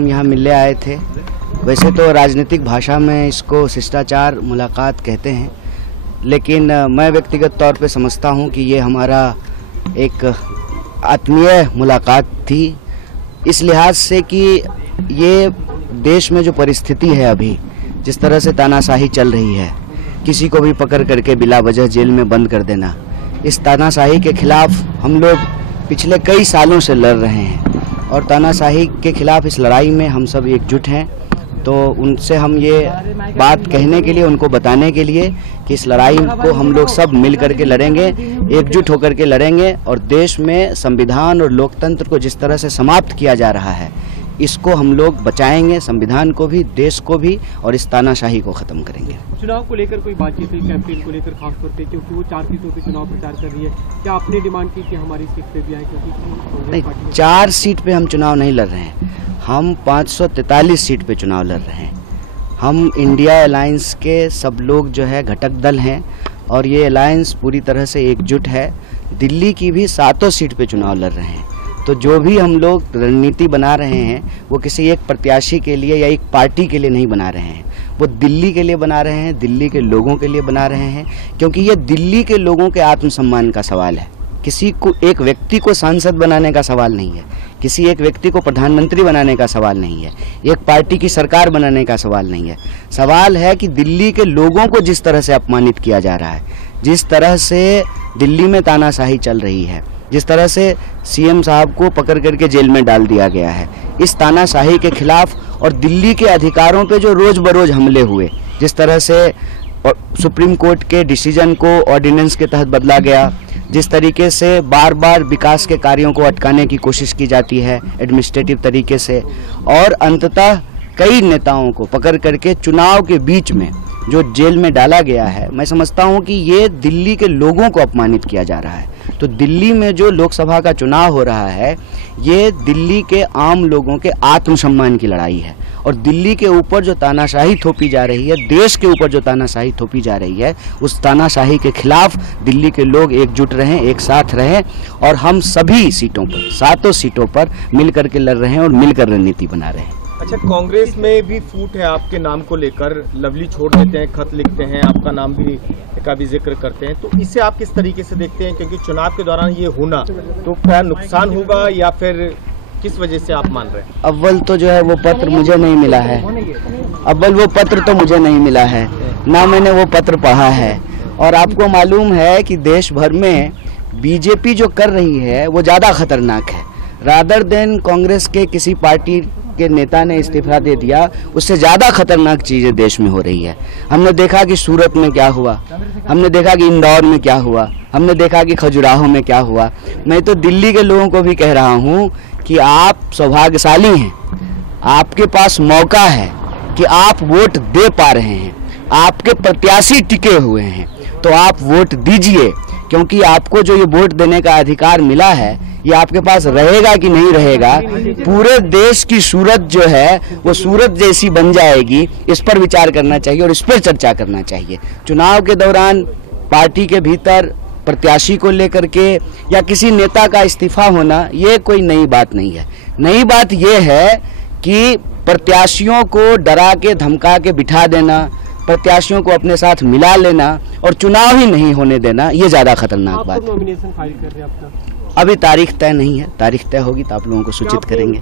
हम यहाँ मिलने आए थे। वैसे तो राजनीतिक भाषा में इसको शिष्टाचार मुलाकात कहते हैं, लेकिन मैं व्यक्तिगत तौर पे समझता हूँ कि ये हमारा एक आत्मीय मुलाकात थी, इस लिहाज से कि ये देश में जो परिस्थिति है अभी, जिस तरह से तानाशाही चल रही है, किसी को भी पकड़ करके बिला वजह जेल में बंद कर देना, इस तानाशाही के खिलाफ हम लोग पिछले कई सालों से लड़ रहे हैं और तानाशाही के खिलाफ इस लड़ाई में हम सब एकजुट हैं। तो उनसे हम ये बात कहने के लिए, उनको बताने के लिए कि इस लड़ाई को हम लोग सब मिल करके लड़ेंगे, एकजुट होकर के लड़ेंगे और देश में संविधान और लोकतंत्र को जिस तरह से समाप्त किया जा रहा है, इसको हम लोग बचाएंगे, संविधान को भी, देश को भी, और इस तानाशाही को ख़त्म करेंगे। चुनाव को लेकर कोई बातचीत हुई, कैंपेन को लेकर खासतौर पे, क्योंकि वो 4 सीटों पे चुनाव प्रचार कर रही है, क्या आपने डिमांड की कि हमारी सीट पे भी आए? क्योंकि नहीं, 4 सीट पे हम चुनाव नहीं लड़ रहे हैं, हम 543 सीट पे चुनाव लड़ रहे हैं। हम इंडिया अलायंस के सब लोग जो है घटक दल हैं और ये अलायंस पूरी तरह से एकजुट है। दिल्ली की भी 7 सीट पे चुनाव लड़ रहे हैं। तो जो भी हम लोग रणनीति बना रहे हैं वो किसी एक प्रत्याशी के लिए या एक पार्टी के लिए नहीं बना रहे हैं, वो दिल्ली के लिए बना रहे हैं, दिल्ली के लोगों के लिए बना रहे हैं, क्योंकि ये दिल्ली के लोगों के आत्मसम्मान का सवाल है। किसी को, एक व्यक्ति को सांसद बनाने का सवाल नहीं है, किसी एक व्यक्ति को प्रधानमंत्री बनाने का सवाल नहीं है, एक पार्टी की सरकार बनाने का सवाल नहीं है। सवाल है कि दिल्ली के लोगों को जिस तरह से अपमानित किया जा रहा है, जिस तरह से दिल्ली में तानाशाही चल रही है, जिस तरह से सीएम साहब को पकड़ करके जेल में डाल दिया गया है, इस तानाशाही के खिलाफ और दिल्ली के अधिकारों पे जो रोज़ बरोज़ हमले हुए, जिस तरह से सुप्रीम कोर्ट के डिसीजन को ऑर्डिनेंस के तहत बदला गया, जिस तरीके से बार बार विकास के कार्यों को अटकाने की कोशिश की जाती है एडमिनिस्ट्रेटिव तरीके से, और अंततः कई नेताओं को पकड़ करके चुनाव के बीच में जो जेल में डाला गया है, मैं समझता हूं कि ये दिल्ली के लोगों को अपमानित किया जा रहा है। तो दिल्ली में जो लोकसभा का चुनाव हो रहा है, ये दिल्ली के आम लोगों के आत्मसम्मान की लड़ाई है और दिल्ली के ऊपर जो तानाशाही थोपी जा रही है, देश के ऊपर जो तानाशाही थोपी जा रही है, उस तानाशाही के खिलाफ दिल्ली के लोग एकजुट रहें, एक साथ रहें और हम सभी सीटों पर, 7 सीटों पर मिल करके लड़ रहे हैं और मिलकर रणनीति बना रहे हैं। अच्छा, कांग्रेस में भी फूट है आपके नाम को लेकर, लवली छोड़ देते हैं, खत लिखते हैं, आपका नाम भी का भी जिक्र करते हैं, तो इसे आप किस तरीके से देखते हैं? क्योंकि चुनाव के दौरान ये होना तो क्या नुकसान होगा या फिर किस वजह से आप मान रहे हैं? अव्वल तो जो है वो पत्र मुझे नहीं मिला है, अव्वल वो पत्र तो मुझे नहीं मिला है, ना मैंने वो पत्र पढ़ा है। और आपको मालूम है कि देश भर में बीजेपी जो कर रही है वो ज़्यादा खतरनाक है। रादर देन कांग्रेस के किसी पार्टी के नेता ने इस्तीफा दे दिया, उससे ज़्यादा खतरनाक चीज़ें देश में हो रही है। हमने देखा कि सूरत में क्या हुआ, हमने देखा कि इंदौर में क्या हुआ, हमने देखा कि खजुराहो में क्या हुआ। मैं तो दिल्ली के लोगों को भी कह रहा हूँ कि आप सौभाग्यशाली हैं, आपके पास मौका है कि आप वोट दे पा रहे हैं, आपके प्रत्याशी टिके हुए हैं, तो आप वोट दीजिए, क्योंकि आपको जो ये वोट देने का अधिकार मिला है ये आपके पास रहेगा कि नहीं रहेगा, पूरे देश की सूरत जो है वो सूरत जैसी बन जाएगी, इस पर विचार करना चाहिए और इस पर चर्चा करना चाहिए। चुनाव के दौरान पार्टी के भीतर प्रत्याशी को लेकर के या किसी नेता का इस्तीफा होना ये कोई नई बात नहीं है। नई बात ये है कि प्रत्याशियों को डरा के धमका के बिठा देना, प्रत्याशियों को अपने साथ मिला लेना और चुनाव ही नहीं होने देना, ये ज़्यादा खतरनाक बात है। नॉमिनेशन फाइल कर रहे हैं अपना? अभी तारीख तय नहीं है, तारीख तय होगी तो आप लोगों को सूचित करेंगे।